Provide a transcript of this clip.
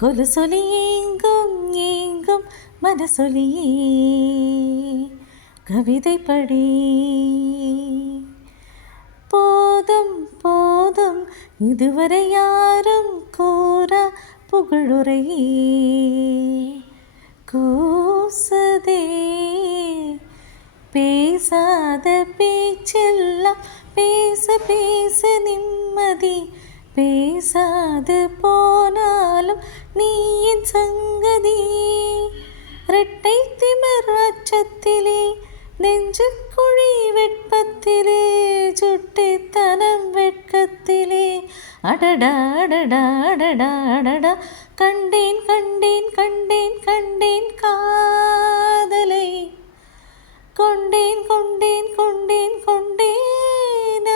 கொலுசொலி ஏங்கும் ஏங்கும் மனசொலியே கவிதை படி. போதும் போதும் இதுவரை யாரும் கூறா புகழுரையே கூசதே. பேசாத பேச்செல்லாம் பேச பேச நிம்மதி. பேசாது போனாலும் நீ என் சங்கதி. இரட்டை திமிர் அச்சத்திலே நெஞ்சுக்குழி வெட்பத்திலே சுட்டித்தனம் வெட்கத்திலே அடடா அடடா அடடா அடடா கண்டேன் கண்டேன் கண்டேன் கண்டேன் காதலை கொண்டேன் கொண்டேன் கொண்டேன் கொண்டேன்